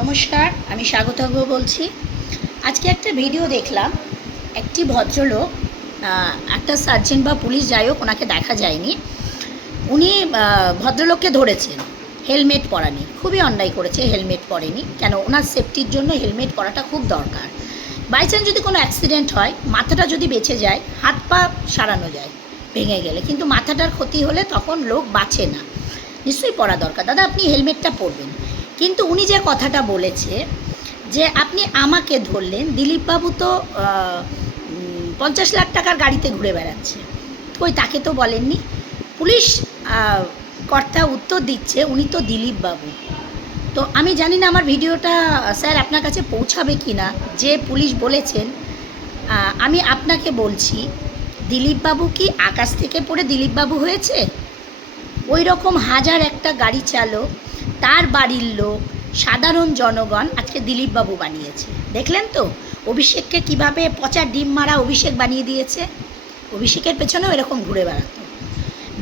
নমস্কার, আমি স্বাগত বলছি। আজকে একটা ভিডিও দেখলাম, একটি ভদ্রলোক, একটা সার্জেন্ট বা পুলিশ যাই হোক, ওনাকে দেখা যায়নি, উনি ভদ্রলোককে ধরেছেন হেলমেট পরানি। খুবই অন্যায় করেছে, হেলমেট পরেনি কেন? ওনার সেফটির জন্য হেলমেট পরাটা খুব দরকার। বাই চান্স যদি কোনো অ্যাক্সিডেন্ট হয়, মাথাটা যদি বেঁচে যায়, হাত পা সারানো যায় ভেঙে গেলে, কিন্তু মাথাটার ক্ষতি হলে তখন লোক বাঁচে না। নিশ্চয়ই পরা দরকার। দাদা, আপনি হেলমেটটা পরবেন। কিন্তু উনি যে কথাটা বলেছে যে আপনি আমাকে ধরলেন, দিলীপবাবু তো 50 লাখ টাকার গাড়িতে ঘুরে বেড়াচ্ছে, কই তাকে তো বলেননি। পুলিশ কর্তা উত্তর দিচ্ছে উনি তো দিলীপবাবু। তো আমি জানি না আমার ভিডিওটা স্যার আপনার কাছে পৌঁছাবে কি না। যে পুলিশ বলেছেন, আমি আপনাকে বলছি, দিলীপবাবু কি আকাশ থেকে পড়ে দিলীপবাবু হয়েছে? ওই রকম হাজার একটা গাড়ি চালক, তার বাড়ির লোক, সাধারণ জনগণ আজকে দিলীপবাবু বানিয়েছে। দেখলেন তো অভিষেককে কিভাবে পচা ডিম মারা অভিষেক বানিয়ে দিয়েছে। অভিষেকের পেছনেও এরকম ঘুরে বেড়াতো।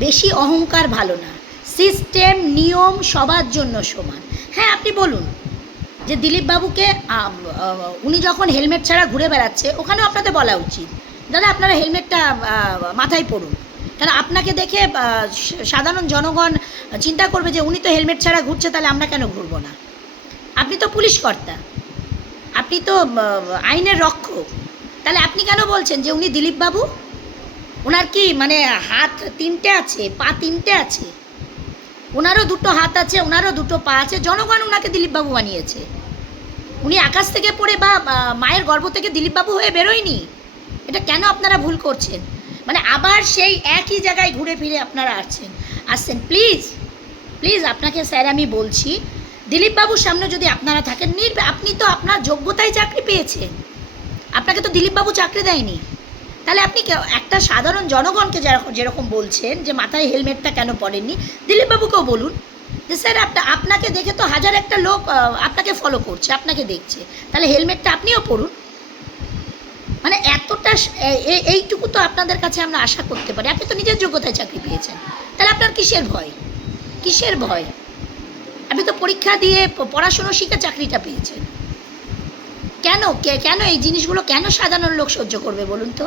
বেশি অহংকার ভালো না। সিস্টেম নিয়ম সবার জন্য সমান। হ্যাঁ, আপনি বলুন যে দিলীপবাবুকে উনি যখন হেলমেট ছাড়া ঘুরে বেড়াচ্ছে, ওখানেও আপনাদের বলা উচিত, দাদা আপনারা হেলমেটটা মাথায় পড়ুন। কারণ আপনাকে দেখে সাধারণ জনগণ চিন্তা করবে যে উনি তো হেলমেট ছাড়া ঘুরছে, তাহলে আমরা কেন ঘুরবো না? আপনি তো পুলিশ কর্তা, আপনি তো আইনের রক্ষক, তাহলে আপনি কেন বলছেন যে উনি দিলীপবাবু? ওনার কি মানে হাত তিনটে আছে, পা তিনটে আছে? ওনারও দুটো হাত আছে, ওনারও দুটো পা আছে, জনগণ ওনাকে দিলীপবাবু বানিয়েছে। উনি আকাশ থেকে পড়ে বা মায়ের গর্ভ থেকে দিলীপবাবু হয়ে বেরোয়নি। এটা কেন আপনারা ভুল করছেন? মানে আবার সেই একই জায়গায় ঘুরে ফিরে আপনারা আসছেন। প্লিজ প্লিজ, আপনাকে স্যার আমি বলছি, দিলীপবাবুর সামনে যদি আপনারা থাকেন, আপনি তো আপনার যোগ্যতায় চাকরি পেয়েছেন, আপনাকে তো দিলীপবাবু চাকরি দেয়নি। তাহলে আপনি একটা সাধারণ জনগণকে যেরকম বলছেন যে মাথায় হেলমেটটা কেন পরেননি, দিলীপবাবুকেও বলুন যে স্যার আপনাকে দেখে তো হাজার একটা লোক আপনাকে ফলো করছে, আপনাকে দেখছে, তাহলে হেলমেটটা আপনিও পরুন। মানে এতটা এইটুকু তো আপনাদের কাছে আমরা আশা করতে পারি। আপনি তো নিজের যোগ্যতায় চাকরি পেয়েছেন, তাহলে আপনার কিসের ভয়? কিসের ভয়? আপনি তো পরীক্ষা দিয়ে পড়াশুনো শিখে চাকরিটা পেয়েছেন। কেন এই জিনিসগুলো কেন সাধারণ লোক সহ্য করবে বলুন তো?